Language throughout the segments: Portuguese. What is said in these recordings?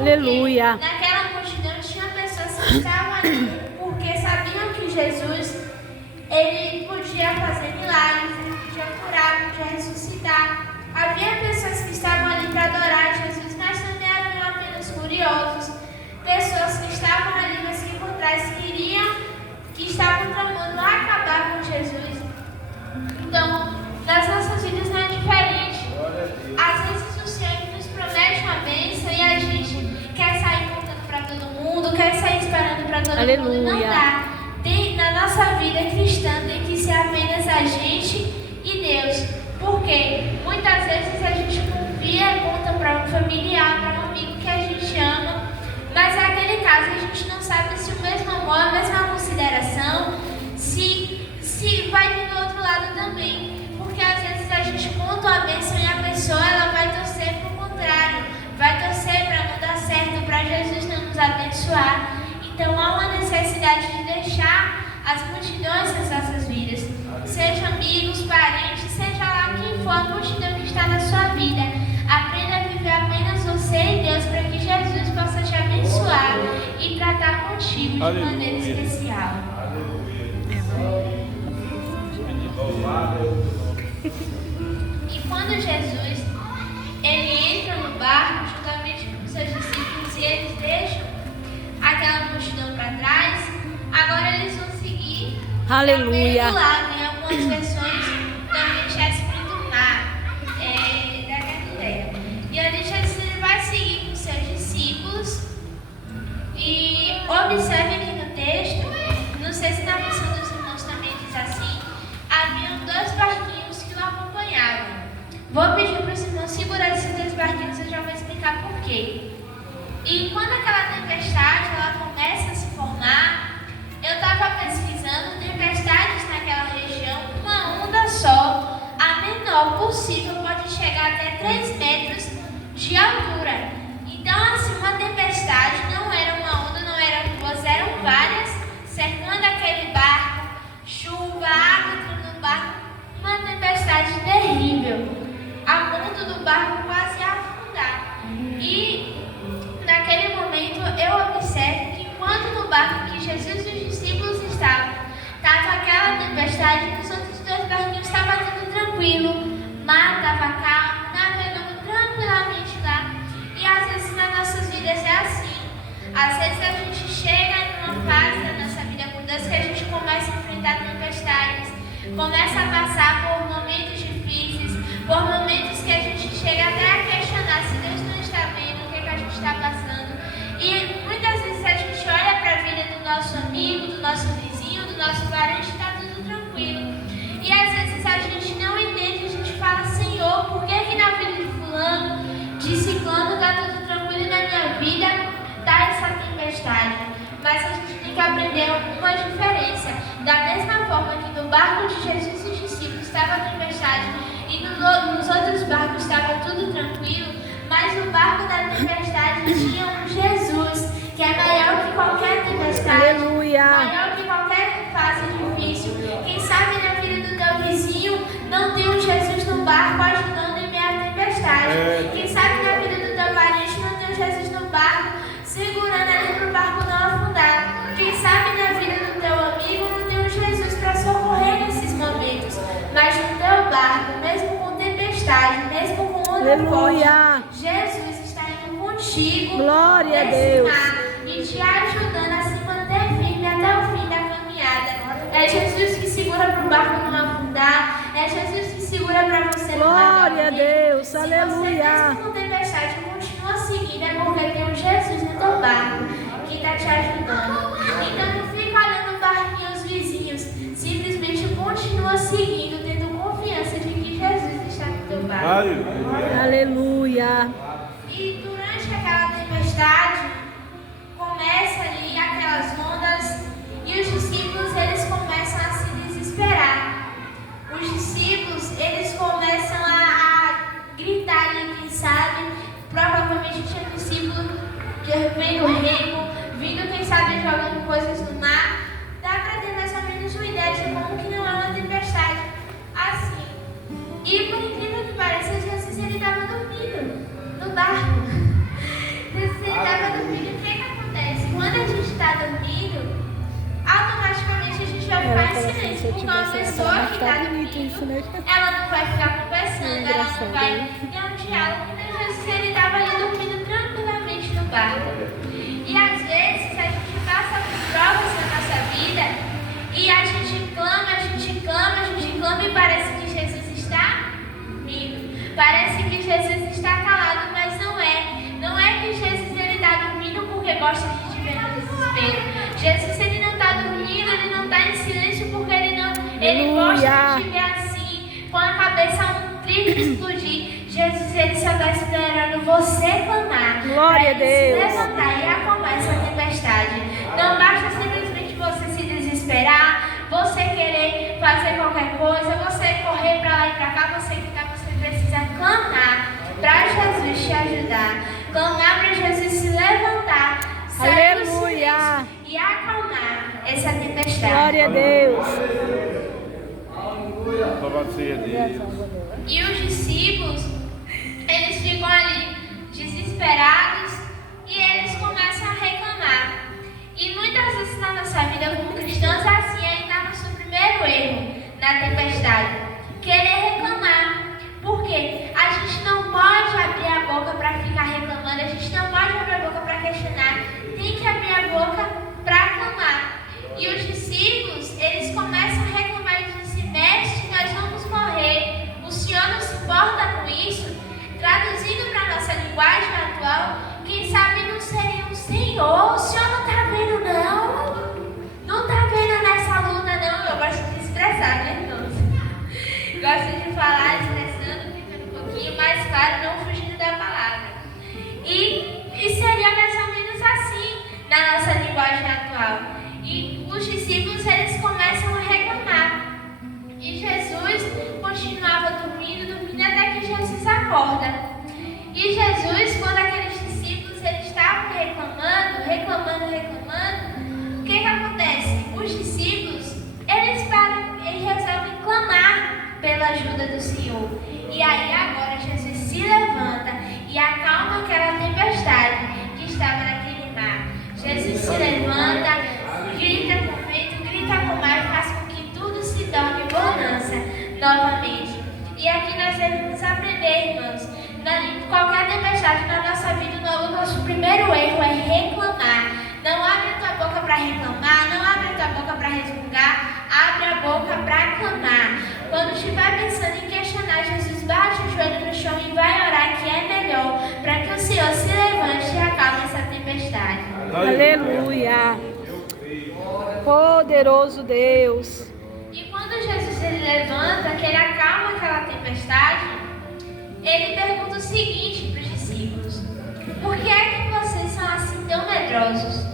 Aleluia. Naquela multidão tinha pessoas que estavam ali porque sabiam que Jesus, ele podia fazer milagres, ele podia curar, podia ressuscitar. Havia pessoas que estavam ali para adorar Jesus, mas também haviam apenas curiosos. Pessoas que estavam ali, mas que por trás que estavam tramando acabar com Jesus. Então, nas nossas vidas não é diferente. Às vezes o Senhor nos promete uma bênção e a gente quer sair contando para todo mundo, quer sair esperando para todo mundo e não dá. Na nossa vida cristã tem que ser apenas a gente e Deus. Porque muitas vezes a gente confia e conta para um familiar, para um amigo que a gente ama, mas naquele caso a gente não sabe se o mesmo amor, a mesma consideração, se vai vir do outro lado também. Porque às vezes a gente conta uma bênção e a pessoa ela vai torcer para o contrário, vai torcer para não dar certo, para Jesus não nos abençoar. Então há uma necessidade de deixar as multidões nas nossas vidas, seja amigos, parentes, seja lá quem for a multidão que está na sua vida. Aprenda a viver apenas você e Deus para que Jesus possa te abençoar e tratar contigo de maneira especial. E quando Jesus ele entra no barco juntamente com seus discípulos e eles deixam aquela multidão para trás, agora eles vão seguir. Aleluia. Lado, em algumas versões também está escrito mar da Galileia. E ali Jesus vai seguir com seus discípulos. E observe aqui no texto, não sei se na versão dos irmãos também diz assim, haviam 2 barquinhos que o acompanhavam. Vou pedir para os irmãos segurar esses 2 barquinhos, eu já vou explicar por quê. E quando aquela tempestade ela começa a se formar, eu estava pesquisando tempestades naquela região, uma onda só, a menor possível, pode chegar até 3 metros de altura. Então, assim, uma tempestade não era uma onda, não eram 2, eram várias, cercando aquele barco, chuva, água entrando no barco, uma tempestade terrível, a ponto do barco quase afundar. E naquele momento eu observo que enquanto no barco que Jesus e os discípulos estavam, estava aquela tempestade, nos outros 2 barquinhos estava tudo tranquilo, o mar estava calmo, navegando tranquilamente lá. E às vezes nas nossas vidas é assim. Às vezes a gente chega numa fase da nossa vida com Deus que a gente começa a enfrentar tempestades, começa a passar por momentos difíceis, por momentos que a gente chega até a questionar se Deus não está vendo o que a gente está passando. E muitas vezes a gente olha para a vida do nosso amigo, do nosso vizinho, do nosso parente, está tudo tranquilo. E às vezes a gente não entende, a gente fala, Senhor, por que na vida de fulano, de ciclano, está tudo tranquilo e na minha vida está essa tempestade? Mas a gente tem que aprender uma diferença. Da mesma forma que no barco de Jesus e os discípulos estava a tempestade e nos outros barcos estava tudo tranquilo, mas no barco da tempestade tinha um Jesus, que é maior que qualquer tempestade, Aleluia. maior que qualquer fase difícil. Quem sabe na vida do teu vizinho não tem um Jesus no barco ajudando em meio à tempestade. Quem sabe na vida do teu parente não tem um Jesus no barco segurando ali para o barco não afundar. Quem sabe na vida do teu amigo não tem um Jesus para socorrer nesses momentos. Mas no teu barco, mesmo com tempestade, mesmo com onda forte, Jesus está indo contigo. Glória a Deus. E te ajudando a se manter firme até o fim da caminhada. É Jesus que segura para o barco não afundar. É Jesus que segura para você não afundar. Glória a Deus. Aleluia. Se você mesmo com tempestade continua seguindo, é porque tem um Jesus no teu barco que está te ajudando. Então não fica olhando o barquinho aos vizinhos. Simplesmente continua seguindo, tendo confiança de que Jesus está no teu barco. Aleluia. E durante aquela tempestade, começa ali aquelas ondas e os discípulos eles começam a se desesperar. Os discípulos eles começam a gritar ali, quem sabe, provavelmente tinha discípulo que vem do reino, vindo quem sabe jogando coisas no mar. Dá para ter mais ou menos uma ideia de como que não é uma tempestade assim. E por incrível que pareça, Jesus ele estava dormindo no barco. Jesus estava Se eu Porque uma tivesse essa, pessoa que está bonito dormindo, isso, né? ela não vai ficar conversando, ela engraçado, não vai né? ter um diálogo. Então, Jesus, ele estava ali dormindo tranquilamente no barco. E às vezes a gente passa por provas na nossa vida e a gente clama, a gente clama, a gente clama e parece que Jesus está dormindo. Parece que Jesus está calado, mas não é. Não é que Jesus ele está dormindo porque gosta de te ver no desespero. Jesus ele não está dormindo, ele não está em silêncio porque ele gosta de te ver assim, com a cabeça um trilho explodir. Jesus ele só está esperando você clamar. Glória a Deus. Se levantar e acalmar essa tempestade. Não basta simplesmente você se desesperar, você querer fazer qualquer coisa, você correr para lá e para cá, você precisa clamar para Jesus te ajudar. Clamar para Jesus se levantar, sair do silêncio e acalmar essa tempestade. Glória a Deus. E os discípulos, eles ficam ali desesperados e eles começam a reclamar. E muitas vezes na nossa vida como cristãos, assim aí está nosso primeiro erro na tempestade. Querer reclamar. Porque a gente não pode abrir a boca para ficar reclamando, a gente não pode abrir a boca para questionar, tem que abrir a boca para clamar. E os discípulos, eles começam a reclamar e dizem, mestre, nós vamos morrer. O Senhor não se importa com isso? Traduzindo para a nossa linguagem atual, quem sabe não seria o Senhor. O Senhor não está vendo não? Não está vendo nessa luta não? Eu gosto de expressar, né, irmãos? Gosto de falar, expressando, ficando um pouquinho mais claro, não fugindo da palavra. E seria mais ou menos assim na nossa linguagem atual. E os discípulos, eles começam a reclamar. E Jesus continuava dormindo até que Jesus acorda. E Jesus, quando aqueles discípulos eles estavam reclamando, o que acontece? Os discípulos, eles resolvem clamar pela ajuda do Senhor. E aí agora Jesus se levanta e acalma aquela tempestade que estava naquele mar. Jesus se levanta, grita com o vento, grita com o mar e faz com que tudo se torne bonança novamente. E aqui nós devemos aprender, irmãos, qualquer tempestade na nossa vida, o nosso primeiro erro é reclamar. Não abre a tua boca para reclamar, não abre a tua boca para resmungar, abre a boca para clamar. Quando estiver pensando em questionar, Jesus bate o joelho no chão e vai orar, que é melhor, para que o Senhor se levante e acalme essa tempestade. Aleluia. Poderoso Deus. E quando Jesus ele levanta, que ele acalma aquela tempestade, ele pergunta o seguinte para os discípulos: por que é que vocês são assim tão medrosos?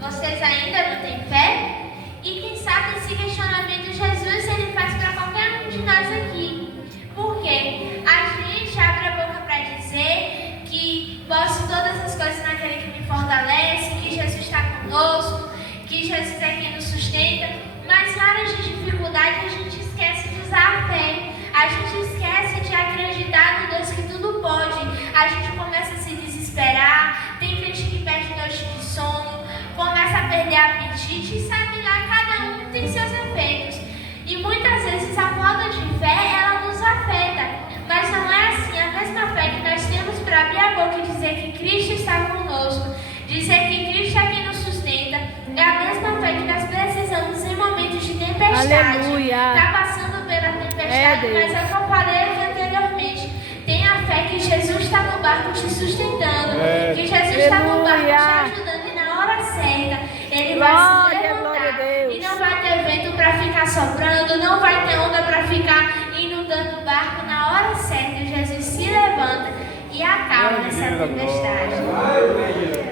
Vocês ainda não têm fé? E quem sabe esse questionamento Jesus ele faz para qualquer um de nós aqui. Porque a gente abre a boca para dizer que posso todas as coisas naquele que me fortalece, que Jesus está conosco, que Jesus é quem nos sustenta, mas na hora de dificuldade a gente esquece de usar a fé. A gente esquece de acreditar no Deus que tudo pode. A gente começa a se desesperar, tem gente que perde noite de sono, começa a perder apetite e sabe lá, cada um tem seus efeitos. E muitas vezes a falta de fé, ela nos afeta. Mas não é assim, a mesma fé que nós temos para abrir a boca e dizer que Cristo está conosco, dizer que Cristo é quem nos sustenta, é a mesma fé que nós precisamos em momentos de tempestade. Aleluia. Está passando pela tempestade, mas é o que eu falei aqui anteriormente. Tenha fé que Jesus está no barco te sustentando, que Jesus está no barco te ajudando e na hora certa Ele vai se levantar e não vai ter vento para ficar soprando, não vai ter onda para ficar inundando o barco. Na hora certa Jesus se levanta e acalma essa tempestade.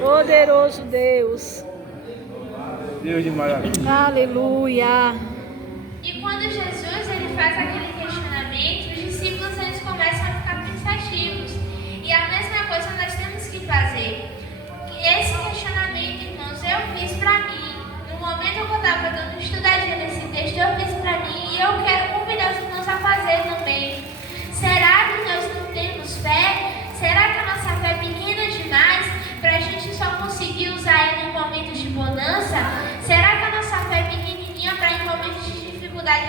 Poderoso Deus. Deus de maravilha. Aleluia. E quando Jesus ele faz aquele questionamento, os discípulos eles começam a ficar pensativos. E a mesma coisa nós temos que fazer. Esse questionamento, irmãos, eu fiz para mim. No momento que eu estava dando uma estudadinha nesse texto, eu fiz para mim e eu quero convidar os irmãos a fazer também. Será que nós não temos fé? Será que a nossa fé é pequena demais para a gente só conseguir usar ela em momentos de bonança? Será que a nossa fé é pequenininha para em momentos de dificuldade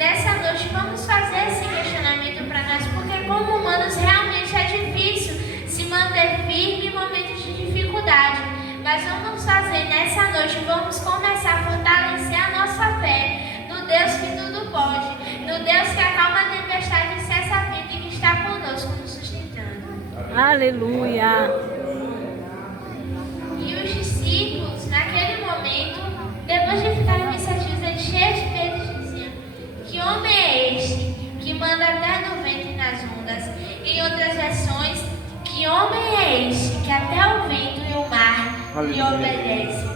nessa noite vamos fazer esse questionamento para nós, porque como humanos realmente é difícil se manter firme em momentos de dificuldade. Mas vamos fazer nessa noite, vamos começar a fortalecer a nossa fé no Deus que tudo pode, no Deus que acalma a tempestade e cessa a vida e que está conosco nos sustentando. Aleluia. E os discípulos, naquele momento, depois de ficarem pensativos, eles cheios de medo, diziam: que homem é este que manda até no vento e nas ondas? Em outras versões, que homem é este que até o vento e o mar lhe obedecem?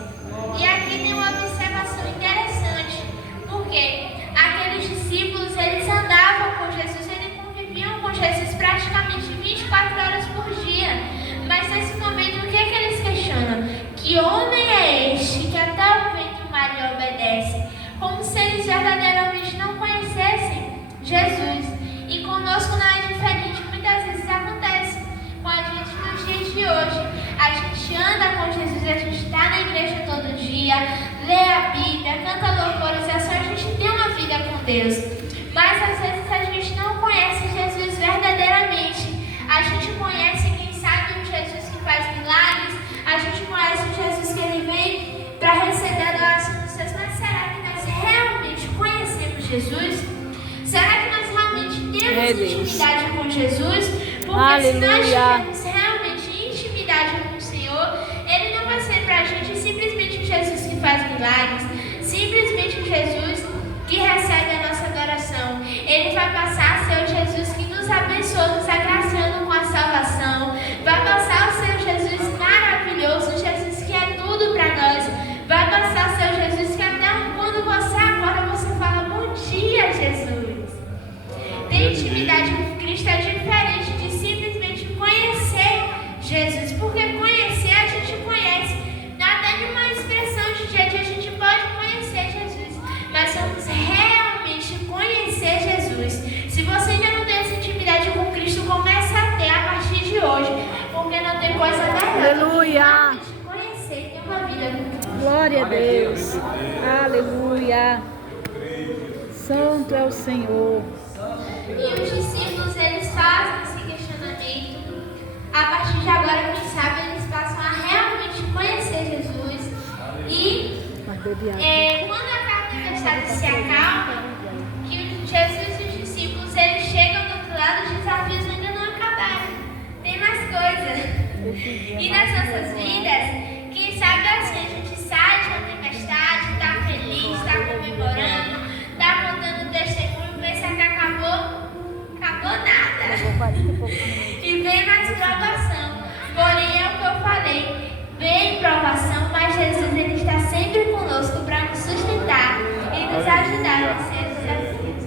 E aqui tem uma observação interessante, porque aqueles discípulos, eles andavam com Jesus, eles conviviam com Jesus praticamente 24 horas por dia. Mas nesse momento, o que é que eles questionam? Que homem é este que até o vento e o mar lhe obedecem? Como se eles verdadeiramente não conhecessem Jesus. E conosco não é diferente, muitas vezes acontece com a gente nos dias de hoje. A gente anda com Jesus, a gente está na igreja todo dia, lê a Bíblia, canta louvores, é só a gente ter uma vida com Deus. Mas às vezes a gente não conhece Jesus verdadeiramente. A gente conhece, quem sabe, um Jesus que faz milagres, a gente conhece um Jesus que ele vem para receber a adoração dos seus. Mas será que nós realmente conhecemos Jesus? Será que nós realmente temos intimidade com Jesus? Porque se nós tivermos realmente intimidade com o Senhor, ele não vai ser para a gente simplesmente um Jesus que faz milagres, simplesmente um Jesus que recebe a nossa adoração. Ele vai passar a ser o Jesus que nos abençoa, nos agraciando com a salvação. Vai passar a ser o Jesus maravilhoso, o Jesus que é tudo para nós. Vai passar a ser o Jesus que até quando você acorda, você fala: bom dia, Jesus. Ter intimidade com Cristo é diferente de simplesmente conhecer Jesus, porque conhecer a gente conhece. Até de uma expressão de dia a dia a gente pode conhecer Jesus, mas vamos realmente conhecer Jesus. Se você ainda não tem essa intimidade com Cristo, comece a ter a partir de hoje, porque não tem coisa melhor do que realmente conhecer e ter uma vida com Cristo. Glória a Deus. Aleluia. Santo é o Senhor. E os discípulos, eles fazem esse questionamento. A partir de agora, quem sabe, eles passam a realmente conhecer Jesus. E quando a tempestade se acalma, que Jesus e os discípulos, eles chegam do outro lado, os desafios ainda não acabaram. Tem mais coisas. E nas nossas vidas, quem sabe assim, a gente sai de uma tempestade, está feliz, está comemorando, está contando testemunho, pensa que acabou nada. E vem mais provação. Porém, é o que eu falei, vem provação, mas Jesus, ele está sempre conosco para nos sustentar e nos ajudar a vencer os desafios.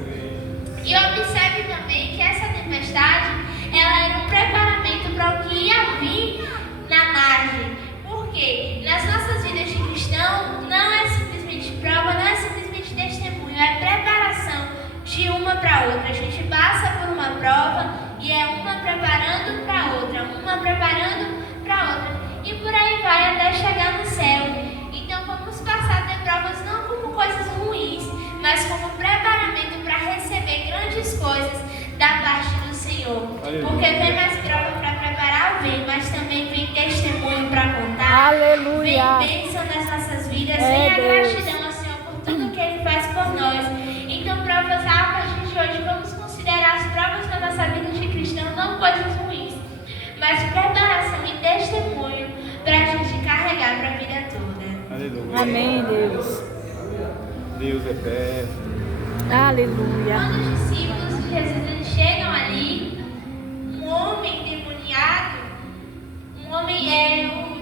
E observe também que essa tempestade, ela era um preparamento para o que ia vir na margem. Por quê? Nas nossas vidas de cristão, não é simplesmente prova, não é simplesmente testemunho, é preparação de uma para outra. A gente passa por uma prova e é uma preparando para outra, uma preparando para outra. E por aí vai até chegar no céu. Então vamos passar a ter provas não como coisas ruins, mas como preparamento para receber grandes coisas da parte do Senhor. Porque vem mais prova para preparar, vem, mas também vem testemunho para contar. Aleluia. Vem bênção nas nossas vidas, vem a gratidão ao Senhor por tudo que Ele faz por nós. Então provas, a partir de hoje, vamos considerar as provas da nossa vida de cristão não coisas ruins, mas preparação e testemunho para a gente carregar para a vida toda. Aleluia. Amém, Deus. Deus é perto. Aleluia. Quando os discípulos de Jesus eles chegam ali, um homem endemoniado,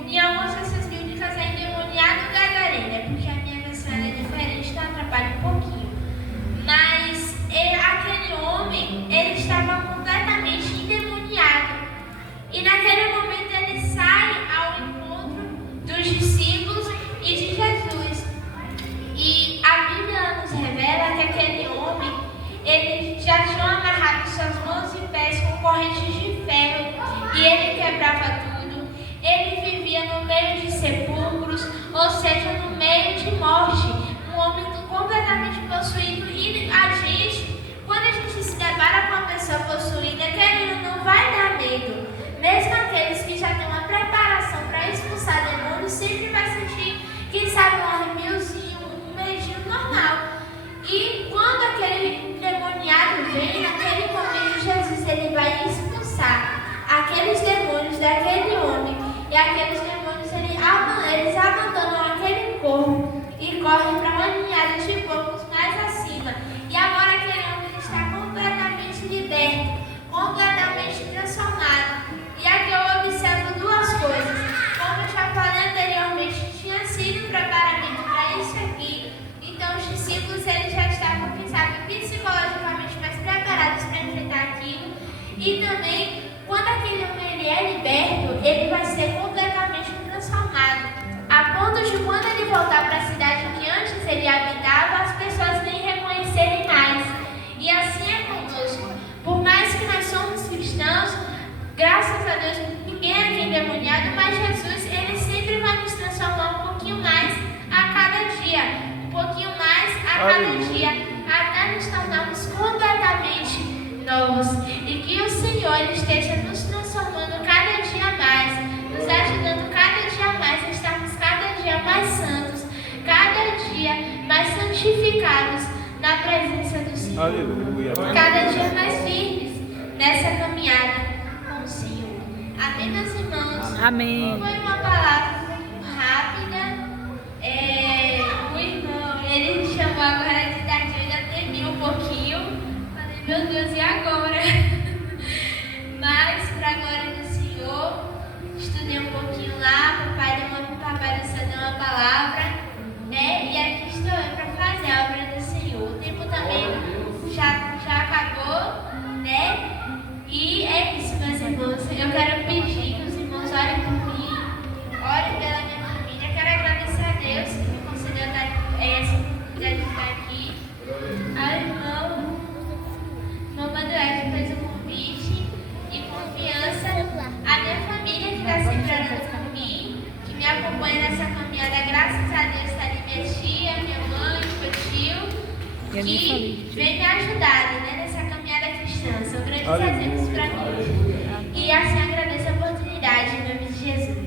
em algumas versões bíblicas é endemoniado gadareno, porque a minha versão é diferente, então atrapalha um pouquinho. Mas aquele homem, ele estava completamente endemoniado. E naquele momento ele sai ao encontro dos discípulos e de Jesus. E a Bíblia nos revela que aquele homem, ele já tinha amarrado suas mãos e pés com correntes de ferro, e ele quebrava tudo. Ele pessoa possuída, querendo não vai dar medo. Mesmo aqueles que já têm uma preparação para expulsar demônios, sempre vai sentir, quem sabe, um arrepiozinho, um medinho normal. E quando aquele demoniado vem, naquele momento Jesus ele vai expulsar aqueles demônios daquele homem. E aqueles demônios eles abandonam aquele corpo e correm para uma ninhada de porcos mais acima. E agora aquele homem está completamente liberto, completamente transformado. E aqui eu observo duas coisas. Como eu já falei anteriormente, tinha sido preparamento para isso aqui. Então os discípulos eles já estavam, quem sabe, psicologicamente mais preparados para enfrentar aquilo. E também, quando aquele homem ele é liberto, ele vai ser completamente transformado. A ponto de quando ele voltar para a cidade que antes ele habitava, as pessoas nem reconhecerem mais. E assim é conosco. Por mais que nós somos cristãos, graças a Deus, ninguém é aqui endemoniado, mas Jesus, ele sempre vai nos transformar um pouquinho mais a cada dia. Um pouquinho mais a cada dia, até nos tornarmos completamente novos. E que o Senhor ele esteja nos transformando cada dia mais, nos ajudando cada dia mais a estarmos cada dia mais santos, cada dia mais santificados na presença do Senhor. Aleluia. Cada dia mais firmes nessa caminhada com o Senhor. Amém, meus irmãos? Amém. Foi uma palavra um pouco rápida. O irmão, ele me chamou agora de tarde, eu ainda temi um pouquinho. Falei, meu Deus, e agora? Mas, para a glória do Senhor, estudei um pouquinho lá, papai do céu deu uma palavra, né? E aqui estou eu para fazer a obra do Senhor. O tempo também já acabou, né? E é isso, meus irmãos. Eu quero pedir que os irmãos orem por mim, orem pela minha família. Quero agradecer a Deus que me concedeu essa oportunidade de estar aqui. Ao irmão Manuel que fez o convite e confiança. A minha família que está sempre orando por mim, que me acompanha nessa caminhada. Graças a Deus está ali minha tia, minha mãe, meu tio, que vem me ajudar, né, nessa caminhada cristã. São grandes exemplos para mim. E assim agradeço a oportunidade em nome de Jesus.